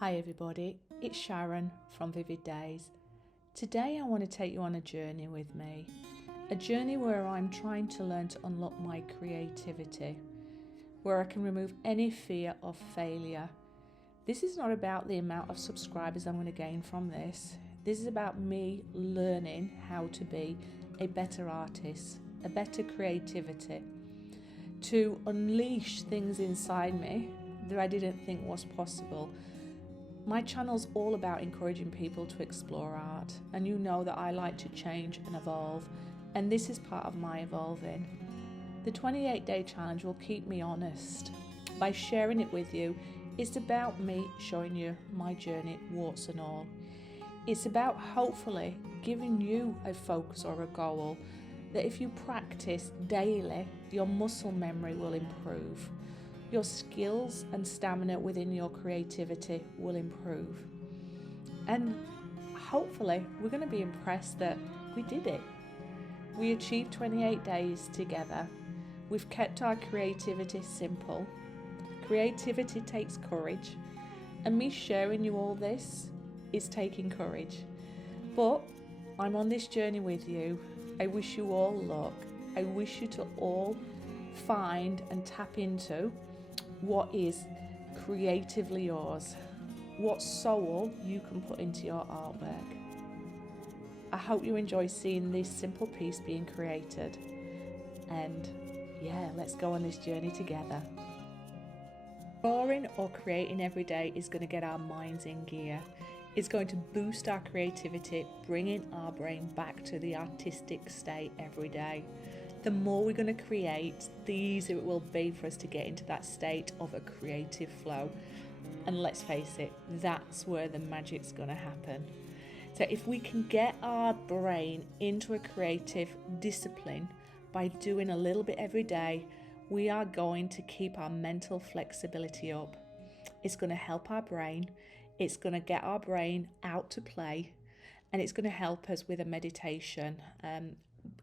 Hi everybody, it's Sharon from Vivid Days. Today I want to take you on a journey with me. A journey where I'm trying to learn to unlock my creativity, where I can remove any fear of failure. This is not about the amount of subscribers I'm going to gain from this. This is about me learning how to be a better artist, a better creativity, to unleash things inside me that I didn't think was possible. My channel's all about encouraging people to explore art, and you know that I like to change and evolve, and this is part of my evolving. The 28-day challenge will keep me honest. By sharing it with you, it's about me showing you my journey, warts and all. It's about hopefully giving you a focus or a goal that if you practice daily, your muscle memory will improve. Your skills and stamina within your creativity will improve. And hopefully we're going to be impressed that we did it. We achieved 28 days together. We've kept our creativity simple. Creativity takes courage. And me sharing you all this is taking courage. But I'm on this journey with you. I wish you all luck. I wish you to all find and tap into what is creatively yours, what soul you can put into your artwork. I hope you enjoy seeing this simple piece being created, and yeah, let's go on this journey together. Drawing or creating every day is going to get our minds in gear. It's going to boost our creativity, bringing our brain back to the artistic state every day. The more we're going to create, the easier it will be for us to get into that state of a creative flow. And let's face it, that's where the magic's going to happen. So if we can get our brain into a creative discipline by doing a little bit every day, we are going to keep our mental flexibility up. It's going to help our brain. It's going to get our brain out to play, and it's going to help us with a meditation.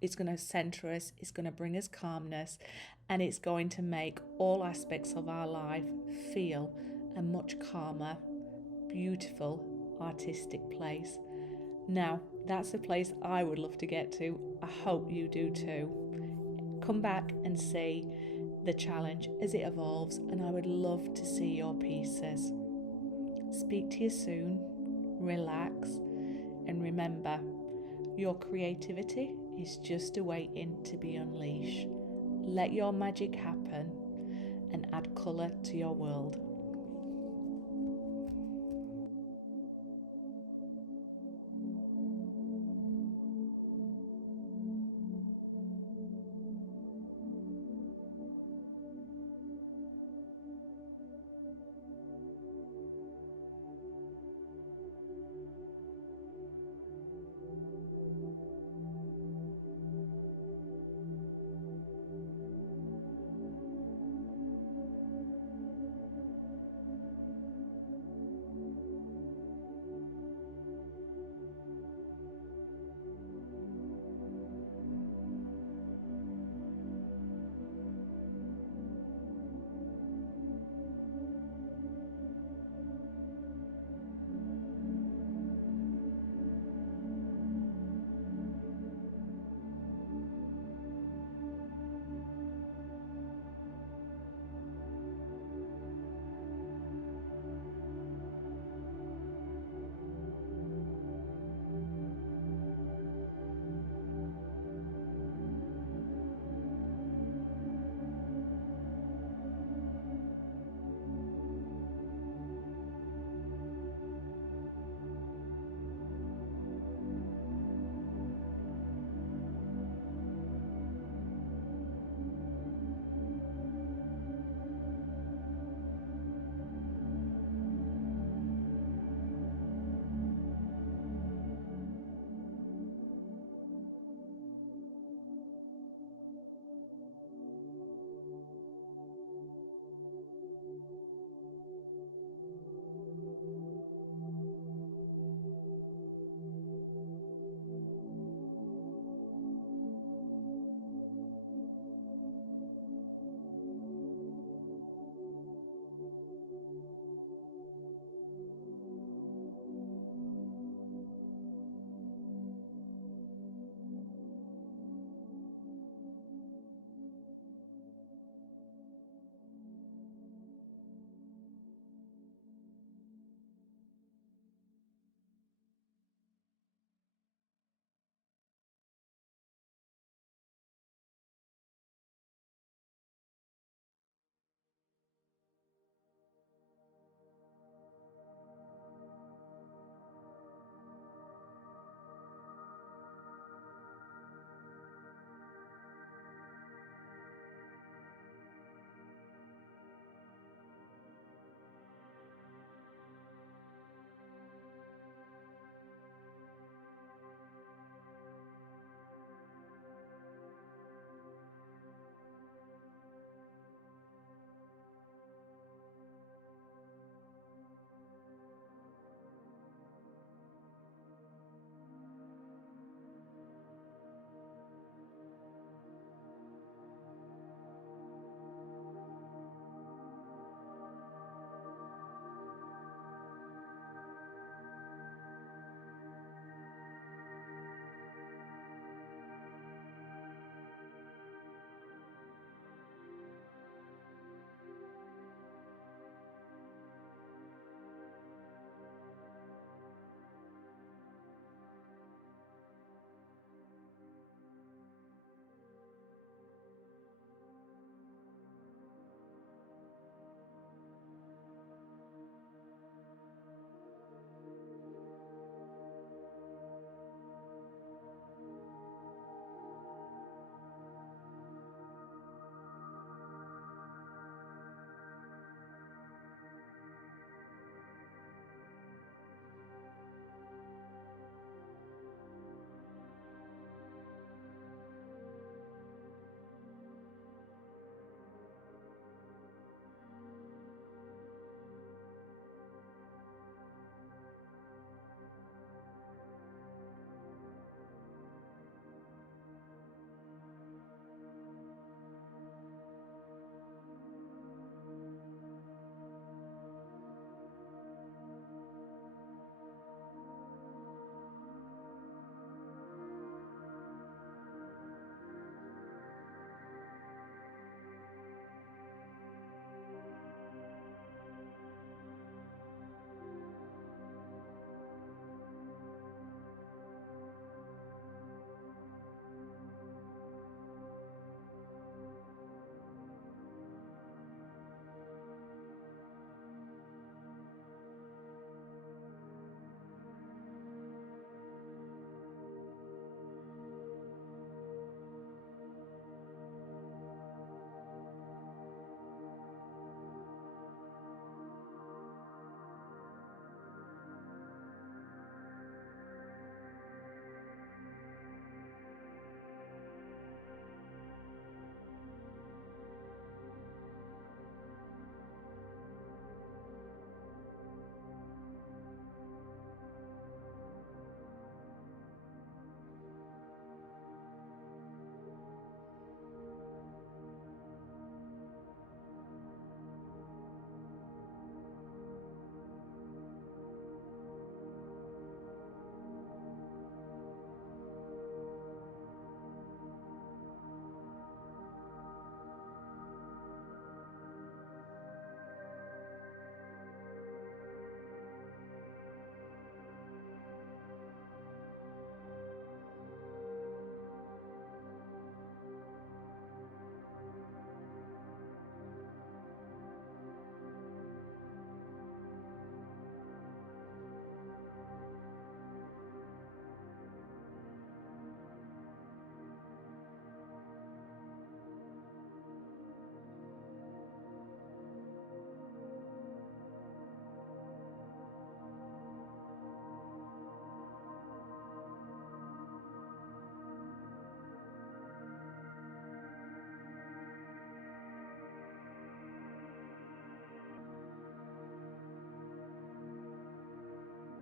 It's going to center us, it's going to bring us calmness, and it's going to make all aspects of our life feel a much calmer, beautiful, artistic place. Now, that's a place I would love to get to. I hope you do too. Come back and see the challenge as it evolves, and I would love to see your pieces. Speak to you soon. Relax, and remember, your creativity is just awaiting to be unleashed. Let your magic happen and add colour to your world.